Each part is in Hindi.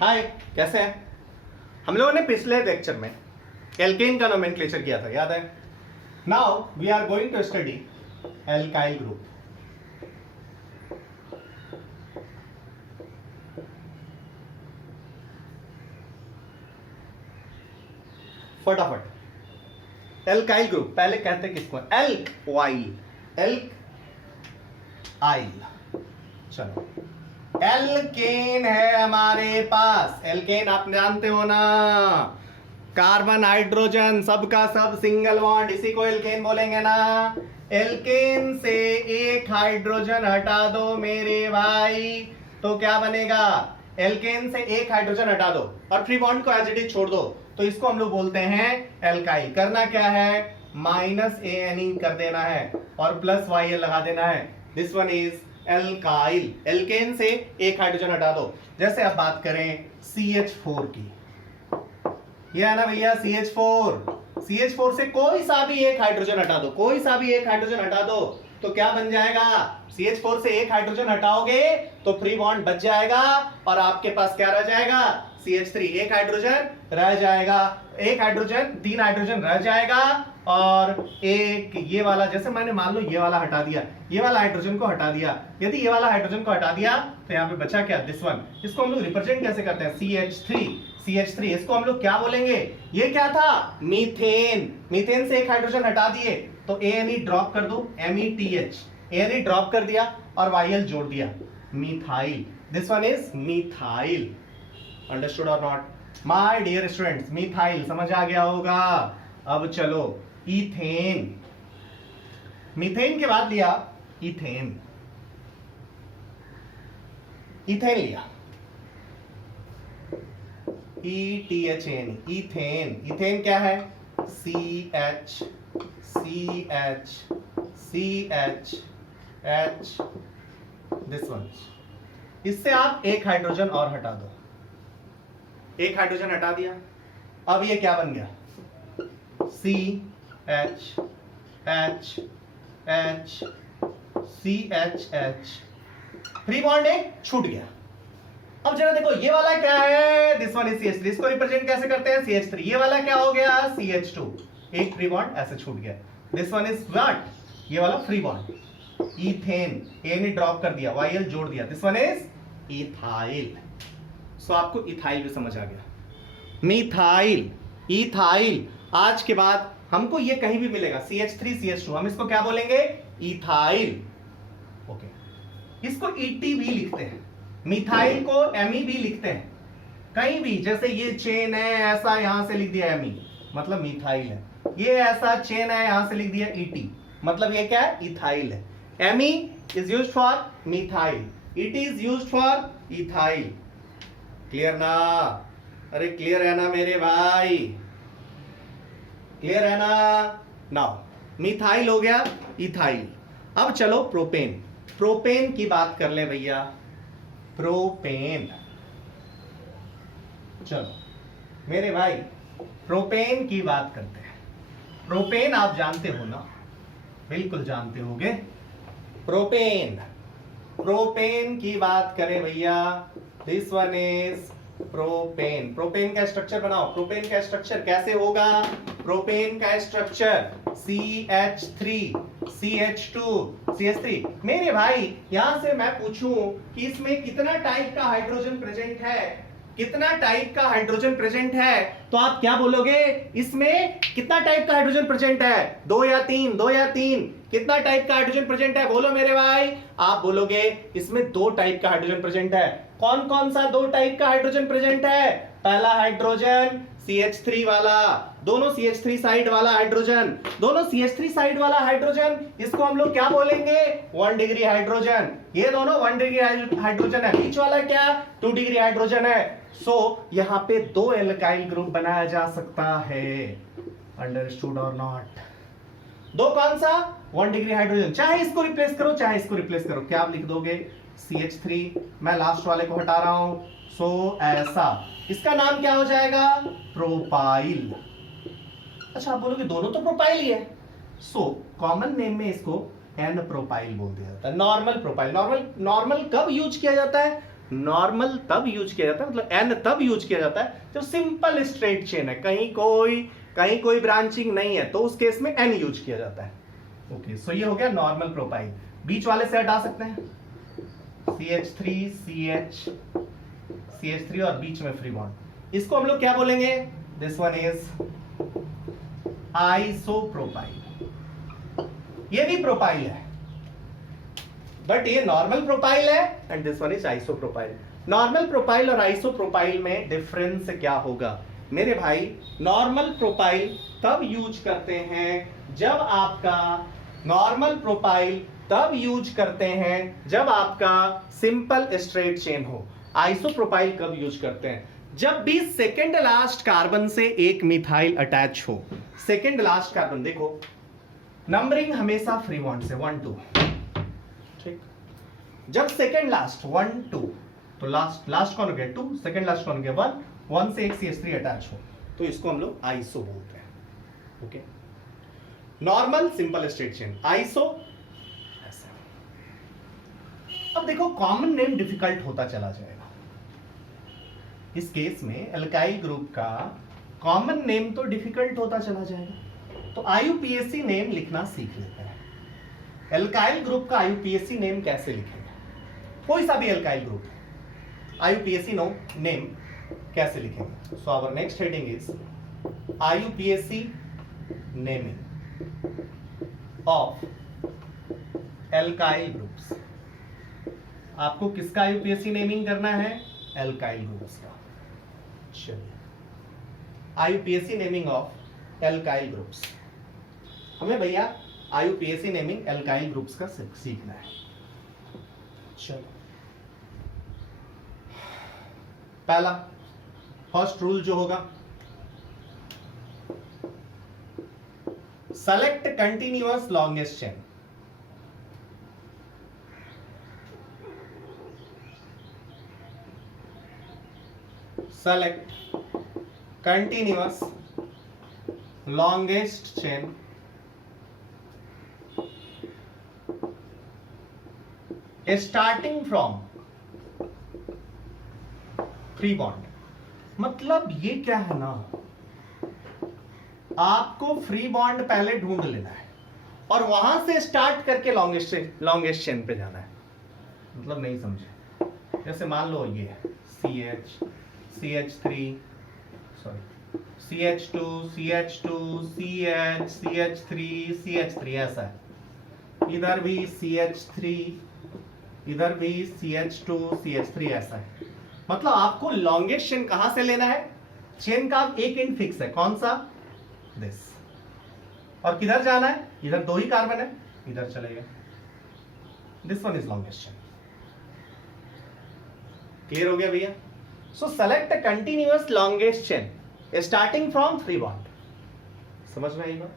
हाय, कैसे हैं? हम लोगों ने पिछले लेक्चर में एल्केन का नोमेनक्लेचर किया था, याद है? Now we are going to study alkyl group. फटाफट एल्काइल ग्रुप पहले कहते किसको? Alk yl, alk yl. चलो, एल्केन है हमारे पास। एल्केन आप जानते हो ना, कार्बन हाइड्रोजन सबका सब सिंगल बॉन्ड, इसी को एल्केन बोलेंगे ना। एल्केन से एक हाइड्रोजन हटा दो मेरे भाई, तो क्या बनेगा? एल्केन से एक हाइड्रोजन हटा दो और फ्री बॉन्ड को एज इट इज छोड़ दो, तो इसको हम लोग बोलते हैं एल्काइल। करना क्या है? माइनस ANE कर देना है और प्लस YL लगा देना है। This one is alkyl. Alkane से एक हाइड्रोजन हटा दो। जैसे अब बात करें CH4 की, यह है ना भैया CH4 से कोई सा भी एक हाइड्रोजन हटा दो, कोई सा भी एक हाइड्रोजन हटा दो, तो क्या बन जाएगा? CH4 से एक हाइड्रोजन हटाओगे तो फ्री बॉन्ड बच जाएगा और आपके पास क्या रह जाएगा? CH3, एक हाइड्रोजन रह जाएगा, एक हाइड्रोजन, 3 हाइड्रोजन रह जाएगा और एक ये वाला, जैसे मैंने मान लो ये वाला हटा दिया, ये वाला हाइड्रोजन को हटा दिया। यदि ये वाला हाइड्रोजन को हटा दिया तो यहाँ पे बचा क्या? This one. इसको हम लोग रिप्रेजेंट कैसे करते हैं? CH3। इसको हम लोग क्या बोलेंगे? ये क्या था? मीथेन। मीथेन से एक हाइड्रोजन हटा दिए तो ANE ड्रॉप कर दो, METH, ANE ड्रॉप कर दिया और YL जोड़ दिया, methyl. This one is methyl. Understood और not? My dear students, methyl समझ आ गया होगा। अब चलो इथेन। मीथेन के बाद लिया इथेन, इथेन लिया, ETHAN, इथेन। इथेन क्या है? CH, this one. इससे आप एक हाइड्रोजन और हटा दो, एक हाइड्रोजन हटा दिया। अब ये क्या बन गया? CH, फ्री बॉन्ड एक छूट गया। अब जरा देखो, ये वाला क्या है? This one is CH3। इसको रिप्रेजेंट कैसे करते हैं? CH3। ये वाला क्या हो गया? CH2, एक फ्री बॉन्ड ऐसे छूट गया। This one is what? ये वाला free bond. Ethane, ANE drop कर दिया, YL जोड़ दिया, दिस वन इज इथाइल। सो आपको इथाइल भी समझ आ गया। Methyl, ethyl. आज के बाद हमको ये कहीं भी मिलेगा CH3, CH2, हम इसको क्या बोलेंगे? इथाइल। ओके, इसको ET भी लिखते हैं, मिथाइल को ME भी लिखते हैं कहीं भी। जैसे ये चेन है, ऐसा यहां से लिख दिया ME, मतलब मिथाइल है। ये ऐसा चेन है, यहां से लिख दिया ET, मतलब ये क्या है? इथाइल है। ME is used for methyl, ET is used for ethyl. Clear ना? अरे क्लियर है ना मेरे भाई? क्लियर है ना? नाउ मिथाइल हो गया, इथाइल। अब चलो प्रोपेन। प्रोपेन की बात कर ले भैया, प्रोपेन। चलो मेरे भाई, प्रोपेन की बात करते हैं। प्रोपेन आप जानते हो ना? बिल्कुल जानते होगे। प्रोपेन, प्रोपेन की बात करें भैया, this one is propane. Propane का स्ट्रक्चर बनाओ। प्रोपेन का स्ट्रक्चर कैसे होगा? प्रोपेन का स्ट्रक्चर CH3, CH2, CH3। मेरे भाई, यहां से मैं पूछूं कि इसमें कितना टाइप का हाइड्रोजन प्रेजेंट है, कितना टाइप का हाइड्रोजन प्रेजेंट है, तो आप क्या बोलोगे? इसमें कितना टाइप का हाइड्रोजन प्रेजेंट है? 2 या 3? 2 या 3? कितना टाइप का हाइड्रोजन प्रेजेंट है? बोलो मेरे भाई। आप बोलोगे इसमें 2 टाइप का हाइड्रोजन प्रेजेंट है। कौन कौन सा 2 टाइप का हाइड्रोजन प्रेजेंट है? पहला हाइड्रोजन CH3 वाला, दोनों CH3 साइड वाला हाइड्रोजन, दोनों CH3 साइड वाला हाइड्रोजन, इसको हम लोग क्या बोलेंगे? 1 डिग्री हाइड्रोजन। ये दोनों 1 डिग्री हाइड्रोजन है। बीच वाला क्या? 2 डिग्री हाइड्रोजन है। सो यहां पे 2 एल्काइल ग्रुप बनाया जा सकता है। अंडरस्टूड और नॉट? 2 कौन सा? 1 डिग्री हाइड्रोजन। चाहे इसको रिप्लेस करो, चाहे इसको रिप्लेस करो। क्या आप लिख दोगे? CH3, मैं लास्ट वाले को हटा रहा हूं, सो ऐसा। इसका नाम क्या हो जाएगा? प्रोपाइल। अच्छा, आप बोलोगे दोनों तो प्रोपाइल ही है, सो कॉमन नेम में इसको N प्रोपाइल बोल दिया जाता है। Normal propyl. नॉर्मल कब यूज किया जाता है? नॉर्मल तब यूज किया जाता है, मतलब एन तब यूज किया जाता है जब सिंपल स्ट्रेट चेन है, कहीं कोई ब्रांचिंग नहीं है, तो उस केस में एन यूज किया जाता है। ओके, सो ये हो गया नॉर्मल प्रोपाइल। बीच वाले से हटा सकते हैं, CH3 CH3 और बीच में फ्री बॉन्ड, इसको हम लोग क्या बोलेंगे? This one is isopropyl. ये भी प्रोपाइल है, बट ये नॉर्मल प्रोपाइल है, and this one is isopropyl. Normal propyl और आइसोप्रोपाइल में डिफरेंस क्या होगा मेरे भाई? नॉर्मल प्रोपाइल तब यूज करते हैं जब आपका नॉर्मल प्रोपाइल तब यूज करते हैं जब आपका सिंपल स्ट्रेट चेन हो। आइसोप्रोपाइल कब यूज करते हैं? जब भी सेकेंड लास्ट कार्बन से एक मिथाइल अटैच हो। सेकेंड लास्ट कार्बन, देखो नंबरिंग हमेशा फ्री बॉन्ड से 1 2, ठीक। जब सेकेंड लास्ट 1 2, तो लास्ट कौन हो गया 2, सेकेंड लास्ट कौन हो गया 1, 1 से एक CH3 अटैच हो, तो इसको हम लोग आइसो बोलते हैं। Okay, normal simple straight chain, iso ऐसा। अब देखो कॉमन नेम डिफिकल्ट होता चला जाएगा। इस केस में एल्काइल ग्रुप का कॉमन नेम तो डिफिकल्ट होता चला जाएगा, तो IUPAC नेम लिखना सीख लेते हैं। एल्काइल ग्रुप का IUPAC नेम कैसे लिखेंगे? कोई सा भी एल्काइल ग्रुप IUPAC नेम कैसे लिखेंगे? So our next heading is IUPAC naming of alkyl groups. आपको किसका IUPAC नेमिंग करना है? एल्काइल ग्रुप्स का। चलिए, IUPAC naming of alkyl groups. हमें भैया IUPAC नेमिंग एल्काइल ग्रुप्स का सीखना है। चलो, पहला फर्स्ट रूल जो होगा, select continuous longest chain. Select continuous longest chain starting from free bond. मतलब ये क्या है ना, आपको फ्री बॉन्ड पहले ढूंढ लेना है और वहां से स्टार्ट करके लॉन्गेस्ट चेन पे जाना है। मतलब नहीं समझे? जैसे मान लो ये CH3 सॉरी CH2 CH3 ऐसा है, इधर भी CH3, इधर भी CH2 CH3 ऐसा है। मतलब आपको लॉन्गेस्ट चेन कहां से लेना है? चेन का एक एंड फिक्स है, कौन सा? दिस। और किधर जाना है? इधर 2 ही कार्बन है, इधर चलेगा। This one is longest chain. Clear हो गया भैया? सो select a continuous longest chain starting from free bond. समझ में आई बात?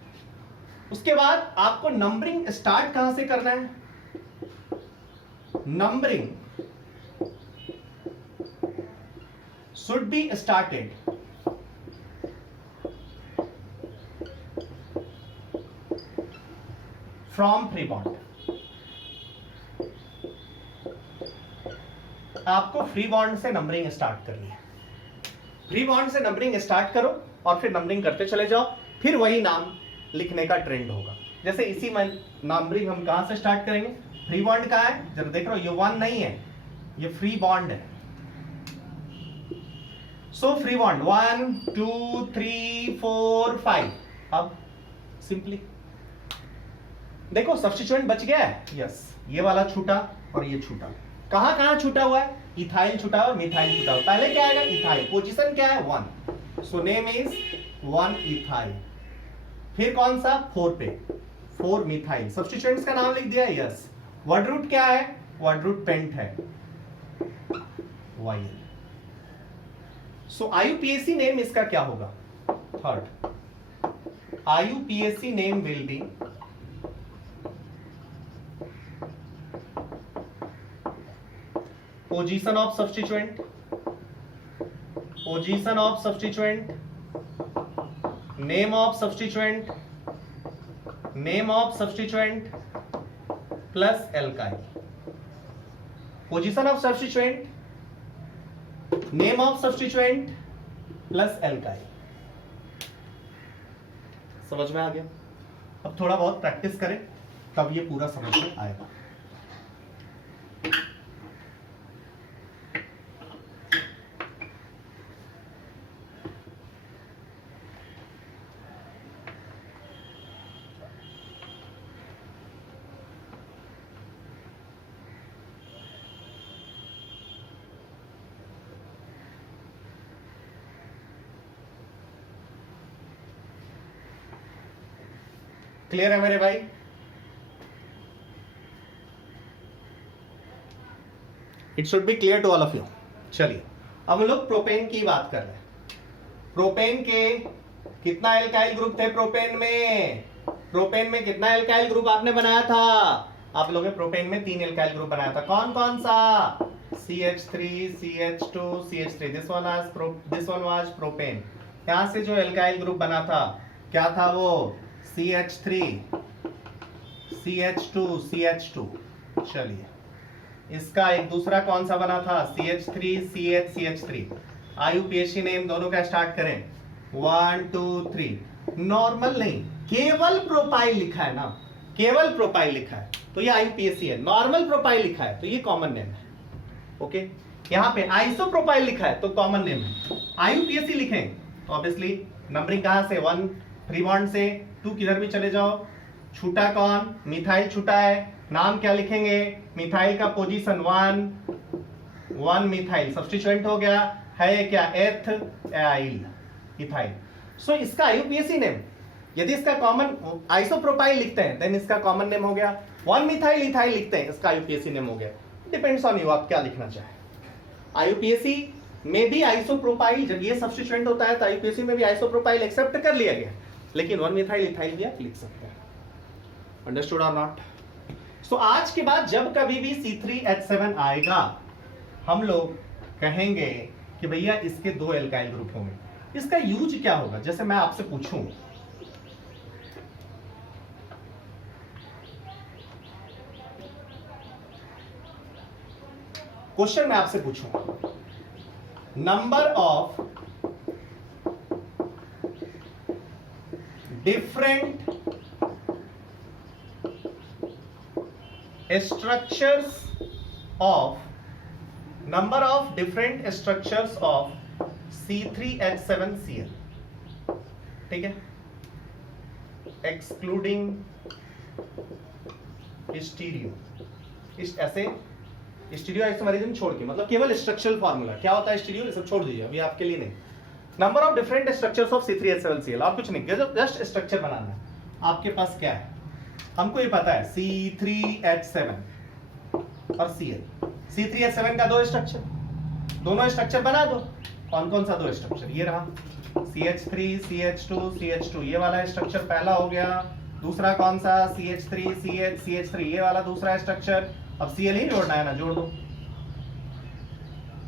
उसके बाद आपको नंबरिंग स्टार्ट कहां से करना है? Numbering should be started from free bond। आपको फ्री बॉन्ड से नंबरिंग स्टार्ट करनी है। फ्री बॉन्ड से नंबरिंग स्टार्ट करो और फिर नंबरिंग करते चले जाओ, फिर वही नाम लिखने का ट्रेंड होगा। जैसे इसी में नंबरिंग हम कहां से स्टार्ट करेंगे? फ्री बॉन्ड का है, जब देख रहे हो ये 1 नहीं है, ये फ्री बॉन्ड है। So free bond 1 2 3 4 5। अब सिंपली देखो सब्स्टिट्यूएंट बच गया है, यस, ये वाला छूटा और ये छूटा। कहां कहां छूटा हुआ है? इथाइल छूटा और मिथाइल छूटा हुआ। पहले क्या आएगा? इथाइल। पोजीशन क्या है? 1। So name is 1 ethyl. फिर कौन सा? 4 पे 4 मिथाइल। सब्स्टिट्यूएंट्स का नाम लिख दिया, यस। वर्ड रूट क्या है? वर्ड रूट पेंट है, YL। सो IUPAC नेम इसका क्या होगा? Third, IUPAC name will be position of substituent, position of substituent, name of substituent, name of substituent plus alkyl। position of substituent name of substituent plus alkyl. समझ में आ गया? अब थोड़ा बहुत प्रैक्टिस करें तब ये पूरा समझ में आएगा। क्लियर है मेरे भाई? It should be clear to all of you. चलिए अब हम लोग प्रोपेन की बात कर रहे हैं। प्रोपेन के कितना एल्काइल ग्रुप थे? प्रोपेन में कितना एल्काइल ग्रुप आपने बनाया था? आप लोगों ने प्रोपेन में 3 एल्काइल ग्रुप बनाया था। कौन कौन सा? CH3, CH2, CH3। This one was propane. यहां से जो एल्काइल ग्रुप बना था क्या था वो? CH3, CH2, CH2। चलिए इसका एक दूसरा कौन सा बना था? CH3, CH, CH3। IUPAC name दोनों का स्टार्ट करें। 1 2 3। नॉर्मल नहीं, केवल प्रोपाइल लिखा है ना, केवल प्रोपाइल लिखा है तो ये IUPAC है। नॉर्मल प्रोपाइल लिखा है तो ये कॉमन नेम है। ओके, यहाँ पे आइसोप्रोपाइल लिखा है तो कॉमन नेम है। IUPAC लिखें तो ऑब्वियसली नंबरिंग कहां से? 1 फ्री बॉन्ड से, 2 किधर भी चले जाओ। छूटा कौन? मिथाइल छूटा है। नाम क्या लिखेंगे? मिथाइल का पोजीशन 1 मिथाइल सब्स्टिट्यूएंट हो गया है क्या? Ethyl ethyl. सो इसका IUPAC नेम, यदि इसका कॉमन आइसोप्रोपाइल लिखते हैं देन इसका कॉमन नेम हो गया। 1 मिथाइल इथाइल लिखते हैं इसका IUPAC नेम हो गया। डिपेंड्स ऑन यू, आप क्या लिखना चाहें। IUPAC में भी आइसोप्रोपाइल, जब ये सब्स्टिट्यूएंट होता है तो IUPAC में भी आइसोप्रोपाइल एक्सेप्ट कर लिया गया, लेकिन 1 मिथाइल इथाइल भी आप लिख सकते हैं। अंडरस्टूड और नॉट? सो आज के बाद जब कभी भी C3H7 आएगा हम लोग कहेंगे कि भैया इसके 2 एल्काइल ग्रुप होंगे। इसका यूज क्या होगा? जैसे मैं आपसे पूछूं, क्वेश्चन मैं आपसे पूछूं, number of different structures of C3H7Cl, ठीक है, एक्सक्लूडिंग स्टीरियो। ऐसे स्टीरियो आइसोमेरिज्म छोड़ के, मतलब केवल स्ट्रक्चरल फार्मूला क्या होता है स्टीरियो, ये सब छोड़ दीजिए अभी आपके लिए नहीं। Number of different structures of C3H7Cl, आप कुछ नहीं, जस्ट स्ट्रक्चर बनाना है। आपके पास क्या है? हमको ये पता है C3H7 और Cl। C3H7 का 2 स्ट्रक्चर, दोनों स्ट्रक्चर बना दो। कौन कौन सा 2 स्ट्रक्चर? ये रहा CH3, CH2, CH2, ये वाला स्ट्रक्चर पहला हो गया। दूसरा कौन सा? CH3, CH, CH3, ये वाला दूसरा स्ट्रक्चर। अब Cl ही जोड़ना है ना, जोड़ दो।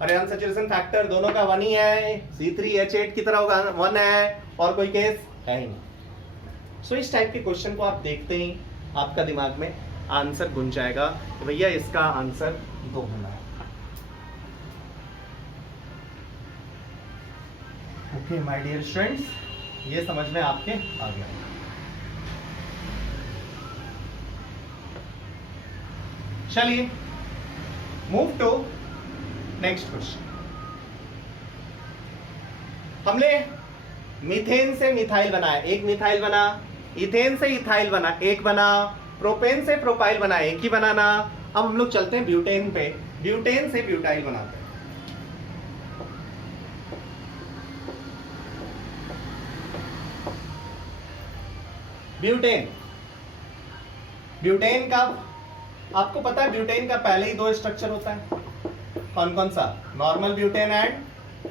अरे अनसैचुरेशन फैक्टर दोनों का 1 ही है। C3H8 की तरह होगा 1 है, और कोई केस है ही नहीं। सो इस टाइप के क्वेश्चन को आप देखते ही आपका दिमाग में आंसर गुंज जाएगा तो भैया इसका आंसर 2 होना है। ओके माय डियर स्टूडेंट्स, ये समझ में आपके आ गया। चलिए मूव टू नेक्स्ट क्वेश्चन। हमने मीथेन से मिथाइल बनाया, एक मिथाइल बना। इथेन से इथाइल बना, एक बना। प्रोपेन से प्रोपाइल बना, एक ही बनाना। अब हम लोग चलते हैं ब्यूटेन पे। ब्यूटेन से ब्यूटाइल बनाते हैं। ब्यूटेन, ब्यूटेन का आपको पता है, ब्यूटेन का पहले ही 2 स्ट्रक्चर होता है। कौन कौन सा? Normal butane and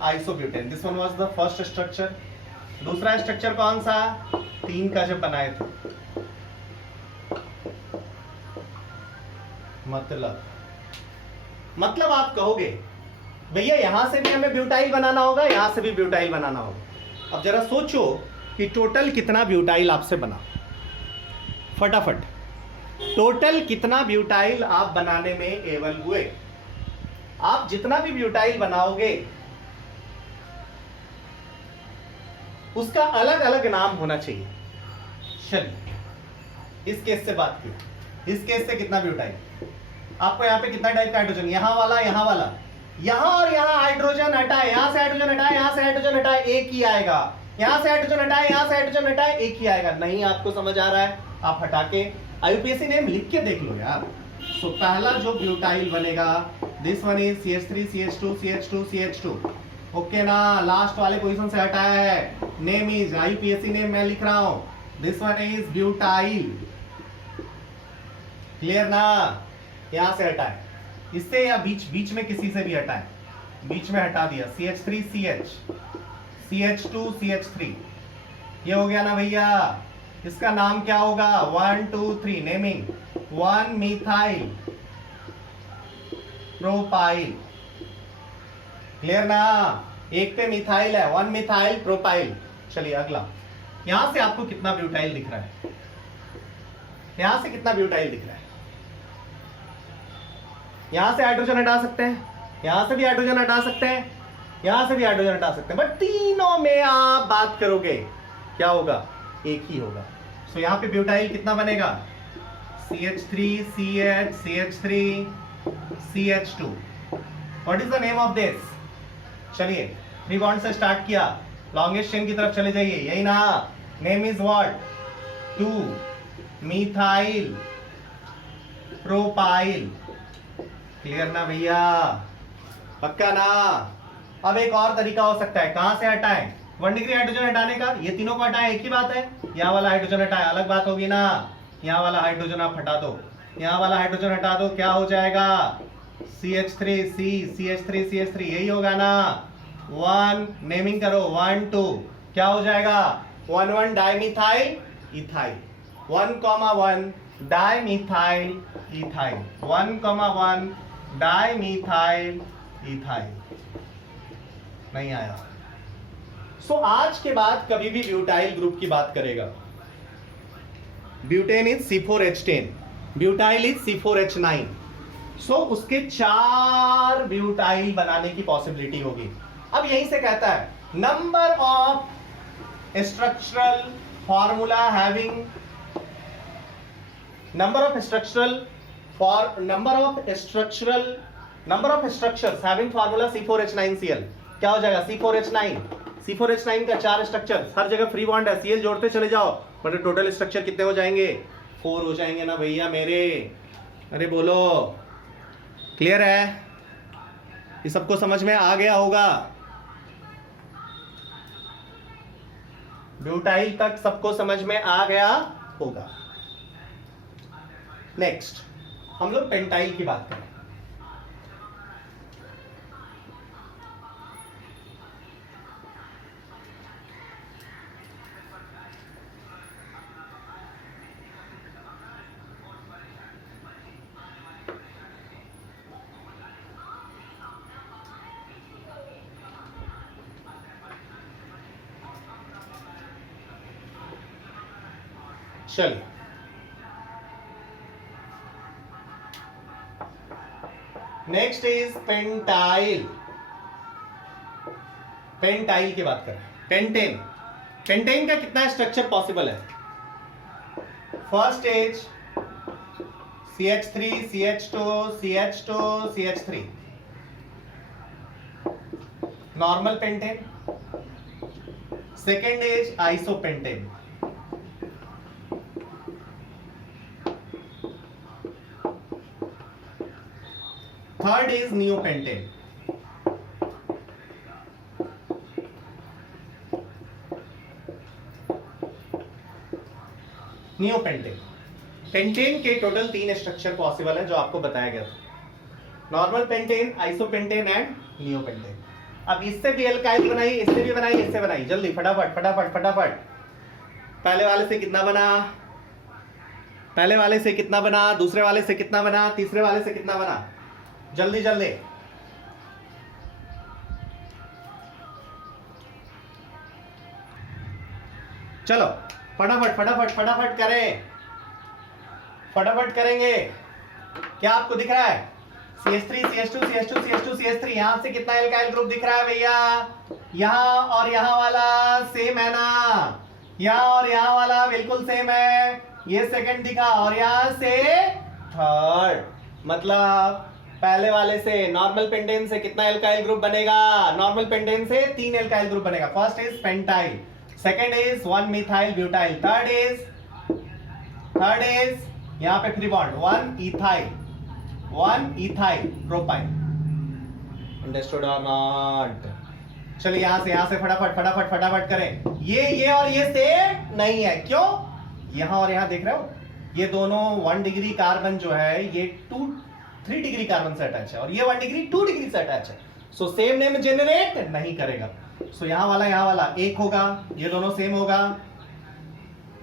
isobutane. This one was the first structure. दूसरा स्ट्रक्चर कौन सा? 3 का जब बनाए थे। मतलब आप कहोगे भैया यहां से भी हमें ब्यूटाइल बनाना होगा, यहां से भी ब्यूटाइल बनाना होगा। अब जरा सोचो कि टोटल कितना ब्यूटाइल आपसे बना, फटाफट टोटल कितना ब्यूटाइल आप बनाने में एबल हुए। आप जितना भी ब्यूटाइल बनाओगे उसका अलग अलग नाम होना चाहिए। चलिए इस केस से बात की, इस केस से कितना ब्यूटाइल, आपको यहाँ पे कितना टाइप का हाइड्रोजन, यहाँ वाला, यहाँ वाला, यहाँ और यहाँ हाइड्रोजन हटाए, यहाँ से हाइड्रोजन हटाए, यहाँ से हाइड्रोजन हटाए, एक ही आएगा, यहाँ से हाइड्रोजन हटाए, यहाँ से हाइड्रोजन हटाए, एक ही आएगा। नहीं आपको समझ आ रहा है, आप हटा के आईयूपीएसी नेम लिख के देख लो यार। सो पहला जो ब्यूटाइल बनेगा, this one is CH3 CH2 CH2 CH2, okay ना। लास्ट वाले पोजीशन से हटाया है, नेम इज, आईयूपीएसी नेम मैं लिख रहा हूं, this one is butyl, clear ना। यहां से हटाए, इससे या बीच बीच में किसी से भी हटाए, बीच में हटा दिया, CH3 CH CH2 CH3, ये हो गया ना भैया। इसका नाम क्या होगा, 1 2 3 नेमिंग, 1 मिथाइल प्रोपाइल, क्लियर ना। एक पे मिथाइल है, 1 मिथाइल प्रोपाइल। चलिए अगला, यहां से आपको कितना ब्यूटाइल दिख रहा है, यहां से कितना ब्यूटाइल दिख रहा है। यहां से हाइड्रोजन हटा सकते हैं, यहां से भी हाइड्रोजन हटा सकते हैं, यहां से भी हाइड्रोजन हटा सकते हैं, बट तीनों में आप बात करोगे क्या होगा, एक ही होगा। सो यहां पे ब्यूटाइल कितना बनेगा, CH3 CH CH3 CH2। What is the name of this, चलिए 3 बॉन्ड से स्टार्ट किया, लॉन्गेस्ट चेन की तरफ चले जाइए, यही ना। Name is what, 2 methyl propyl, clear ना भैया, पक्का ना। अब एक और तरीका हो सकता है, कहां से हटाएं, 1 डिग्री हाइड्रोजन हटाने का, ये तीनों को हटाएं, एक ही बात है। यहाँ वाला हाइड्रोजन हटाएं, अलग बात होगी ना। यहाँ वाला हाइड्रोजन आप हटा दो, यहाँ वाला हाइड्रोजन हटा दो, क्या हो जाएगा, CH3 C CH3 CH3, यही होगा ना। 1 नेमिंग करो, 1 2, क्या हो जाएगा, 1 1 dimethyl ethyl, 1,1 dimethyl ethyl, 1,1 dimethyl ethyl. नहीं आया। सो आज के बाद कभी भी ब्यूटाइल ग्रुप की बात करेगा, butane is C4H10, butyl is C4H9, सो उसके 4 ब्यूटाइल बनाने की पॉसिबिलिटी होगी। अब यहीं से कहता है number of structural formula having, number of structures having formula C4H9Cl, क्या हो जाएगा, C4H9 का 4 स्ट्रक्चर, हर जगह फ्री बॉन्ड है, Cl जोड़ते चले जाओ, मतलब टोटल स्ट्रक्चर कितने हो जाएंगे, 4 हो जाएंगे ना भैया मेरे। अरे बोलो, क्लियर है, ये सबको समझ में आ गया होगा, ब्यूटाइल तक सबको समझ में आ गया होगा। नेक्स्ट हम लोग पेंटाइल की बात करें। चलिए नेक्स्ट इज पेंटाइल। पेंटाइल की बात करें, पेंटेन, पेंटेन का कितना स्ट्रक्चर पॉसिबल है, first is CH3 CH2 CH2 CH3, normal pentane. Second is isopentane, third is neopentane. Neopentane, pentane के टोटल 3 स्ट्रक्चर पॉसिबल है जो आपको बताया गया था, normal pentane, isopentane and neopentane. अब इससे भी एल्काइल बनाई, इससे भी बनाई, इससे बनाई, जल्दी फटाफट फटाफट फटाफट। पहले वाले से कितना बना, पहले वाले से कितना बना, दूसरे वाले से कितना बना, तीसरे वाले से कितना बना, जल्दी जल्दी। चलो फटाफट फटाफट फटाफट करें, फटाफट करेंगे। क्या आपको दिख रहा है, CH3 CH2 CH2 CH2 CH3, यहां से कितना एल्काइल ग्रुप दिख रहा है भैया? यहां और यहां वाला सेम है ना, यहां और यहां वाला बिल्कुल सेम है, ये सेकंड दिखा, और यहां से थर्ड, मतलब पहले वाले से नॉर्मल पेंटेन से कितना एल्काइल ग्रुप बनेगा? नॉर्मल पेंटेन से 3 एल्काइल ग्रुप बनेगा। First is pentyl, second is 1 methyl butyl, third is यहां पे free bond 1 ethyl propyl. Understood और नॉट? चलिए यहां से फटाफट करें। ये और ये सेम नहीं है, क्यों? यहां और यहां देख रहे हो, ये दोनों 1 डिग्री कार्बन जो है ये 3 डिग्री कार्बन से अटैच है, और ये 1 डिग्री 2 डिग्री से अटैच है, सो सेम नेम जेनरेट नहीं करेगा। सो यहां वाला एक होगा, ये दोनों सेम होगा,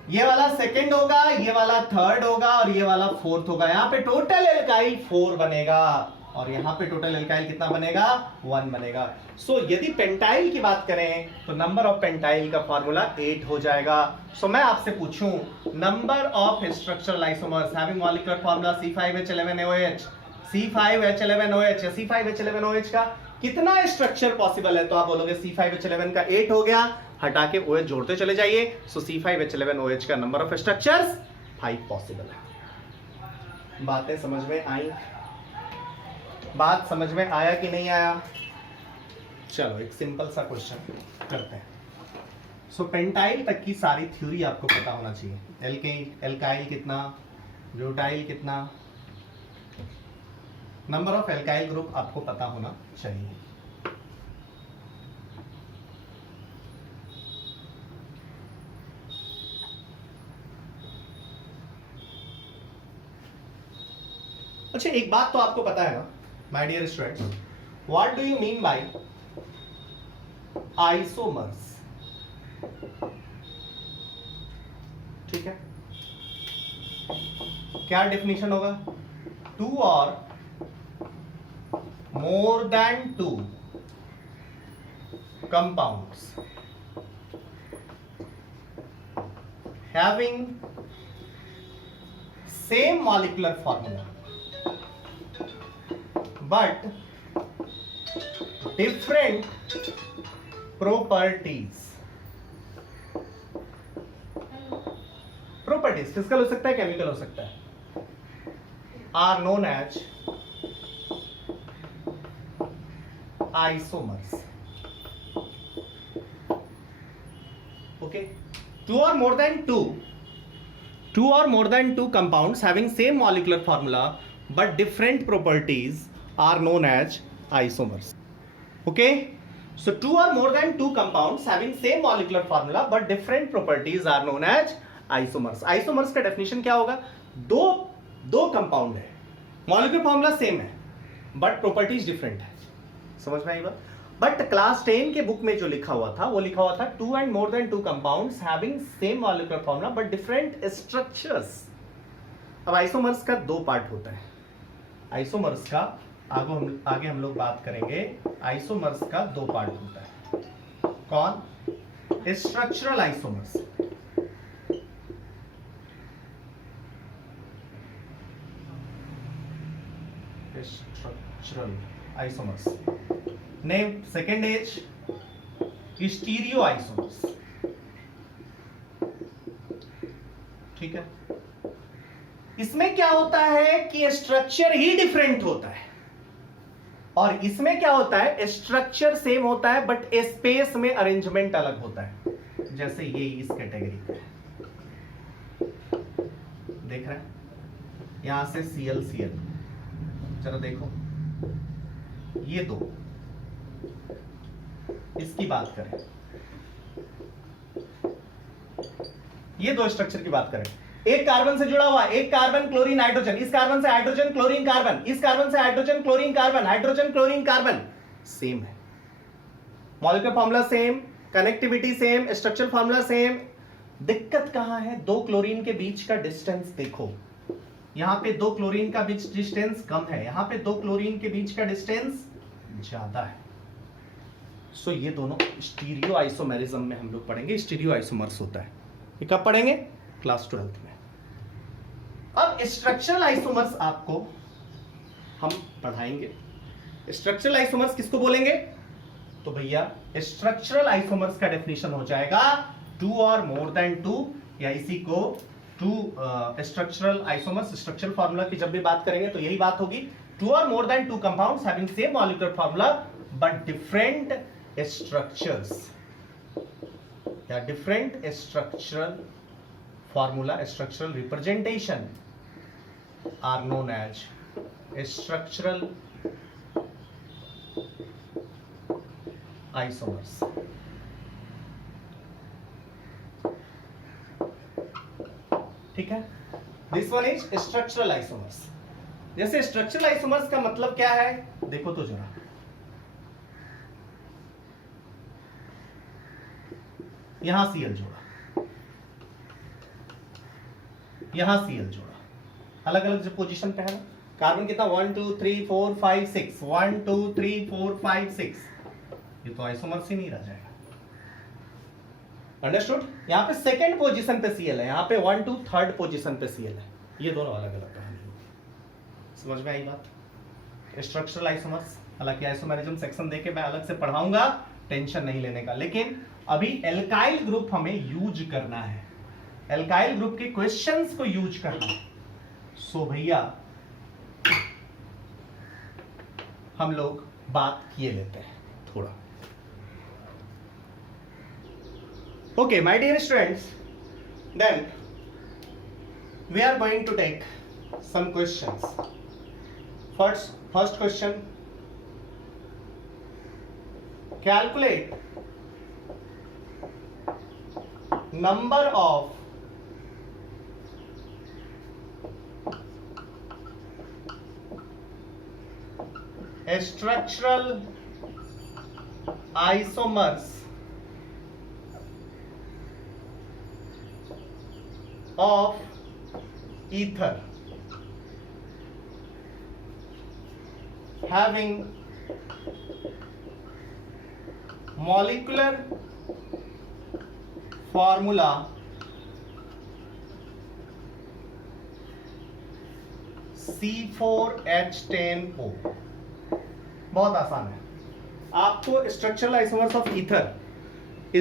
ये वाला सेकंड होगा, ये वाला थर्ड होगा, और ये वाला फोर्थ होगा। यहां पे टोटल एल्काइल 4 बनेगा, और यहां पे टोटल एल्काइल कितना बनेगा? 1 बनेगा। सो यदि पेंटाइल की बात करें तो नंबर ऑफ पेंटाइल का फार्मूला 8 हो जाएगा। सो मैं आपसे पूछूं, number of structural isomers having molecular formula C5H11OH, C5H11OH या C5H11OH का कितना स्ट्रक्चर पॉसिबल है? तो आप बोलोगे C5H11 का 8 हो गया, हटा के OH जोड़ते चले जाइए। सो C5H11OH का नंबर ऑफ स्ट्रक्चर्स 5 पॉसिबल है। बातें समझ में आई? बात समझ में आया कि नहीं आया? चलो एक सिंपल सा क्वेश्चन करते हैं। सो पेंटाइल तक की सारी थ्योरी आपको पता होना चाहिए। एल्काइल कितना, ब्यूटाइल कितना, नंबर ऑफ एल्काइल ग्रुप आपको पता होना चाहिए। अच्छा, एक बात तो आपको पता है ना my dear students, what do you mean by isomers? ठीक है, क्या डेफिनेशन होगा? 2 और more than 2 compounds having same molecular formula but different properties physical हो सकता है, केमिकल हो सकता है, are known as isomers. Okay, two or more than two compounds having same molecular formula but different properties are known as isomers. Okay, so 2 or more than 2 compounds having same molecular formula but different properties are known as isomers. Isomers का definition क्या होगा? दो कंपाउंड है, मॉलिक्यूलर फॉर्मूला सेम है बट प्रॉपर्टीज डिफरेंट है। समझ में आई बात? बट क्लास 10 के बुक में जो लिखा हुआ था वो लिखा हुआ था 2 and more than 2 compounds having same molecular formula but different structures. अब आइसोमर्स का 2 पार्ट होता है। आइसोमर्स का आगे हम लोग बात करेंगे। आइसोमर्स का 2 पार्ट होता है। कौन? Structural isomers, structural isomers. Name second is stereo isomers. ठीक है, इसमें क्या होता है कि स्ट्रक्चर ही डिफरेंट होता है, और इसमें क्या होता है स्ट्रक्चर सेम होता है बट स्पेस में अरेंजमेंट अलग होता है। जैसे ये इस कैटेगरी का देख रहे हैं, यहां से Cl जरा देखो, ये 2, इसकी बात करें, ये 2 स्ट्रक्चर की बात करें, एक कार्बन से जुड़ा हुआ, एक कार्बन क्लोरीन हाइड्रोजन, इस कार्बन से हाइड्रोजन क्लोरीन कार्बन, इस कार्बन से hydrogen chlorine carbon, hydrogen chlorine carbon, same है, molecular formula same, connectivity same, structural formula same. दिक्कत कहां है? 2 क्लोरीन के बीच का डिस्टेंस देखो, यहां पे 2 क्लोरीन का बीच डिस्टेंस कम है, यहां पे 2 क्लोरीन के बीच का डिस्टेंस ज्यादा है। सो ये दोनों स्टीरियो आइसोमेरिज्म में हम लोग पढ़ेंगे, स्टीरियो आइसोमर्स होता है। ये कब पढ़ेंगे? क्लास 12 में। अब स्ट्रक्चरल आइसोमर्स आपको हम पढ़ाएंगे। स्ट्रक्चरल आइसोमर्स किसको बोलेंगे? तो भैया स्ट्रक्चरल आइसोमर्स का डेफिनेशन हो जाएगा 2 और मोर देन 2, या इसी को 2 स्ट्रक्चरल आइसोमर्स, स्ट्रक्चरल फार्मूला की जब भी बात करेंगे तो यही बात होगी, 2 और more than 2 compounds having same molecular formula but different structures, या different structural formula, structural representation are known as structural isomers. ठीक है, this one is structural isomers. जैसे स्ट्रक्चरल आइसोमर्स का मतलब क्या है, देखो तो जरा, यहां Cl जोड़ा, यहां Cl जोड़ा, अलग अलग जो पोजीशन पे है ना, कार्बन कितना 1 2 3 4 5 6, 1 2 3 4 5 6, ये तो आइसोमर्स ही नहीं रह जाएगा। अंडरस्टूड? यहाँ पे सेकंड पोजीशन पे Cl है, यहाँ पे 1 2 थर्ड पोजीशन पे Cl है, ये दोनों अलग अलग कहानी होगी। समझ में आई बात? स्ट्रक्चरल आइसोमर्स, हालांकि आइसोमेरिज्म सेक्शन देके मैं अलग से पढ़ाऊंगा, टेंशन नहीं लेने का, लेकिन अभी एल्काइल ग्रुप हमें यूज करना है, एल्काइल ग्रुप के क्वेश्चंस को यूज करना है। सो भैया हम लोग बात किए लेते हैं थोड़ा। Okay, my dear students, then we are going to take some questions. First question, calculate number of structural isomers of ether having molecular formula C4H10O। बहुत आसान है, आपको structural isomers of ether,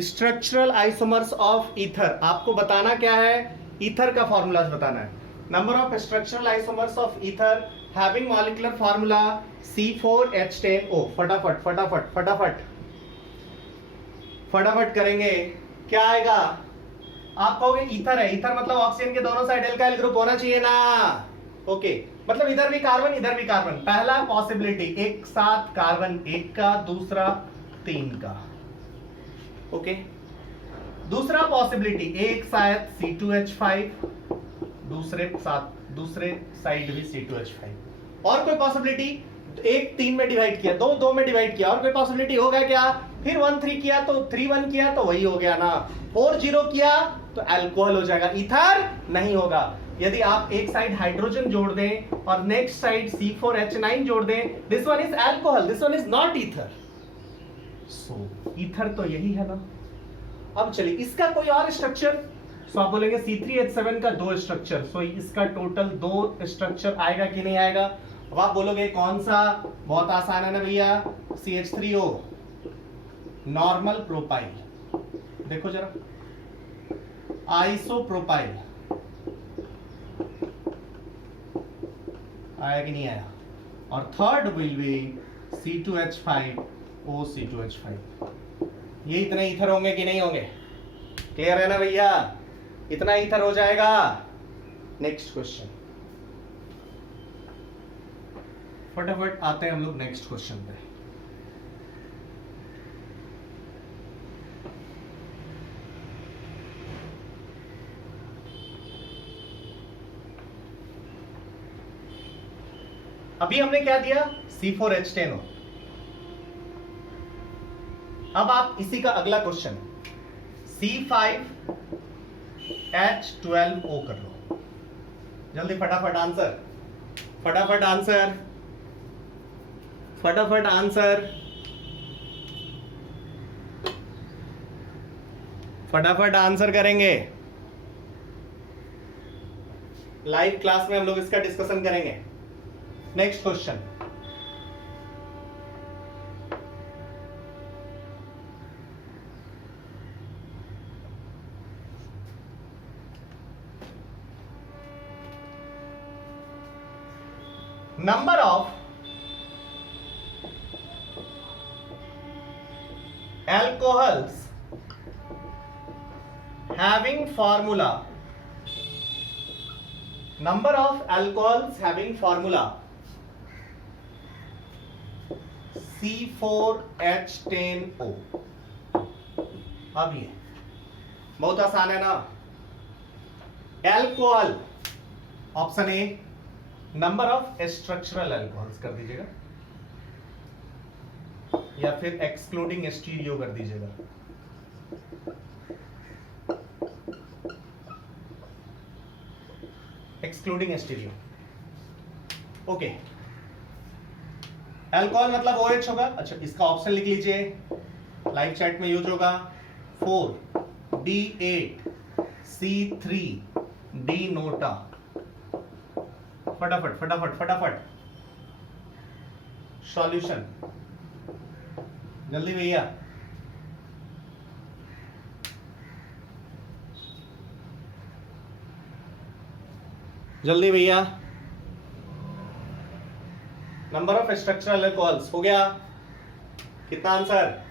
structural isomers of ether आपको बताना क्या है, ईथर का फॉर्मूलाज बताना है। Number of structural isomers of ether having molecular formula C4H10O। फटाफट फटाफट फटाफट फटाफट करेंगे, क्या आएगा? आप कहोगे ईथर है, ईथर मतलब ऑक्सीजन के दोनों साइड एल्काइल ग्रुप होना चाहिए ना। ओके, मतलब इधर भी कार्बन इधर भी कार्बन, पहला पॉसिबिलिटी एक साथ कार्बन 1 का, दूसरा 3 का। ओके, दूसरा पॉसिबिलिटी एक साथ C2H5, दूसरे साइड भी C2H5। और कोई पॉसिबिलिटी, एक 3 में डिवाइड किया, 2 2 में डिवाइड किया, और कोई पॉसिबिलिटी होगा क्या? फिर 1 3 किया तो 3 1 किया तो वही हो गया ना, 4 0 किया तो अल्कोहल हो जाएगा, ईथर नहीं होगा। यदि आप एक साइड हाइड्रोजन जोड़ दें और नेक्स्ट साइड C4H9 जोड़ दें, this one is alcohol, this one is not ether. So ether तो यही है ना। अब चलिए इसका कोई और स्ट्रक्चर, सो आप बोलेंगे C3H7 का 2 स्ट्रक्चर, सो इसका टोटल 2 स्ट्रक्चर आएगा कि नहीं आएगा? अब आप बोलोगे कौन सा? बहुत आसान है ना भैया, CH3O नॉर्मल प्रोपाइल, देखो जरा आइसोप्रोपाइल आया कि नहीं आया? और third will be C2H5O C2H5। ये इतने ईथर होंगे कि नहीं होंगे? क्लियर है ना भैया? इतना ईथर हो जाएगा। नेक्स्ट क्वेश्चन, फटाफट आते हैं हम लोग नेक्स्ट क्वेश्चन पे। अभी हमने क्या दिया? C4H10O। अब आप इसी का अगला क्वेश्चन C5H12O कर लो, जल्दी फटाफट आंसर, फटाफट आंसर, फटाफट आंसर, फटाफट आंसर करेंगे। लाइव क्लास में हम लोग इसका डिस्कशन करेंगे। Next question, number of alcohols having formula, number of alcohols having formula C4H10O. अब ये बहुत आसान है ना. Alcohol option A, number of structural alcohols कर दीजिएगा या फिर एक्सक्लूडिंग स्टीरियो कर दीजिएगा. Excluding stereo. ओके, अल्कोहल मतलब OH होगा. अच्छा, इसका ऑप्शन लिख लीजिए, लाइव चैट में यूज होगा. 4B8C3D NOTA. फटाफट फटाफट फटाफट सॉल्यूशन, जल्दी भैया. जल्दी भैया. नंबर ऑफ स्ट्रक्चरल अल्कोहल्स हो गया. कितना आंसर?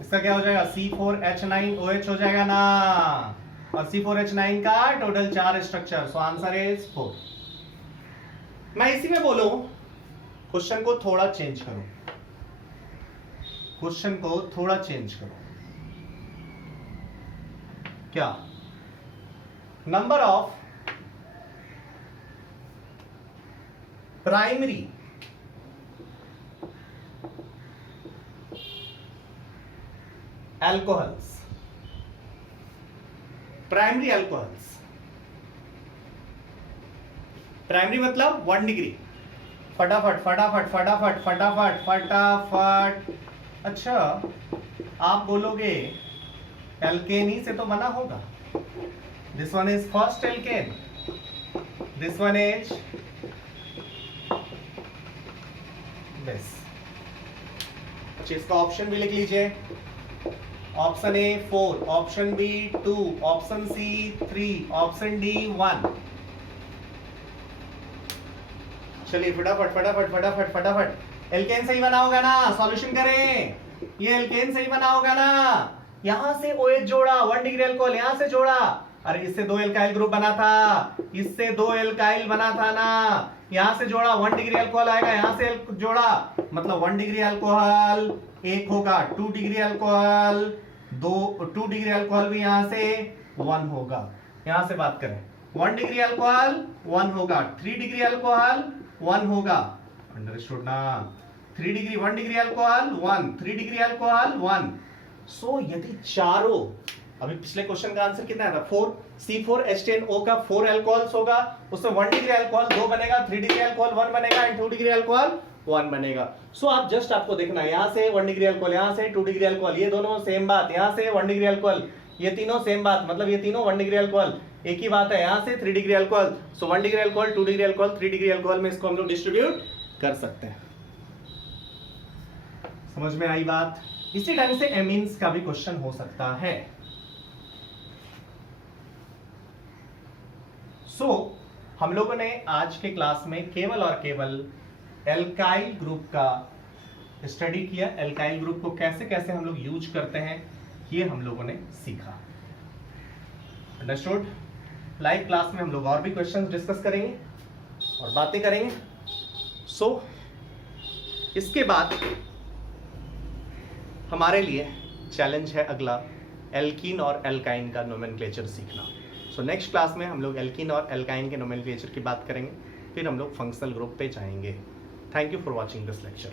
इसका क्या हो जाएगा? C4H9OH हो जाएगा ना. और C4H9 का total 4 structure. So answer is 4. मैं इसी में बोलूं, क्वेश्चन को थोड़ा चेंज करो. क्वेश्चन को थोड़ा चेंज करो. क्या? Number of primary alcohols. Primary alcohols, primary मतलब 1 डिग्री. फटाफट फटाफट फटाफट फटाफट फटाफट. अच्छा, आप बोलोगे एल्केन ही से तो बना होगा. This one is first alkane, this one is this. अच्छा, इसका ऑप्शन भी लिख लीजिए. Option A 4, option B 2, option C 3, option D 1. चलिए फटाफट फटाफट फटाफट फटाफट. एल्केन सही बना होगा ना? सॉल्यूशन करें. ये एल्केन सही बना होगा ना? यहां से OH जोड़ा, 1 डिग्री अल्कोहल यहां से जोड़ा. अरे इससे 2 एल्काइल ग्रुप बना था, इससे 2 एल्काइल बना था ना. यहां से जोड़ा, 1 डिग्री अल्कोहल आएगा. यहां से जोड़ा, मतलब 1 डिग्री अल्कोहल एक होगा, 2 डिग्री अल्कोहल 2 डिग्री अल्कोहल भी यहां से 1 होगा. यहां से बात करें, 1 डिग्री अल्कोहल 1 होगा, 3 डिग्री अल्कोहल 1 होगा. अंडरस्टूड ना? 3 degree 1 degree alcohol 1, 3 degree alcohol 1. सो यदि चारों, अभी पिछले क्वेश्चन का आंसर कितना था? 4. C4H10O का 4 अल्कोहल्स होगा, उससे 1 डिग्री अल्कोहल 2 बनेगा, 3 डिग्री अल्कोहल 1 बनेगा एंड 2 डिग्री अल्कोहल 1 बनेगा. सो आप जस्ट आपको देखना है, यहां से 1 डिग्री अल्कोहल, यहां से 2 डिग्री अल्कोहल, ये दोनों सेम बात. यहां से 1 डिग्री अल्कोहल, ये तीनों सेम बात, मतलब ये तीनों 1 डिग्री अल्कोहल एक ही बात है. यहां से 3 डिग्री अल्कोहल. सो 1 degree alcohol, 2 degree alcohol, 3 degree alcohol में इसको हम लोग डिस्ट्रीब्यूट कर सकते हैं. समझ में आई बात? इसी ढंग से एमीन्स का भी क्वेश्चन हो सकता है. सो हम लोगों ने आज के क्लास में केवल और केवल एल्काइल ग्रुप का स्टडी किया. एल्काइल ग्रुप को कैसे कैसे हम लोग यूज करते हैं, ये हम लोगों ने सीखा. अंडरस्टूड? लाइव क्लास में हम लोग और भी क्वेश्चंस डिस्कस करेंगे और बातें करेंगे. सो इसके बाद हमारे लिए चैलेंज है अगला, एल्कीन और एल्काइन का नोमेनक्लेचर सीखना. सो नेक्स्ट क्लास में हम लोग एल्कीन और एल्काइन के नोमेनक्लेचर की बात करेंगे, फिर हम लोग फंक्शनल ग्रुप पे जाएंगे. Thank you for watching this lecture.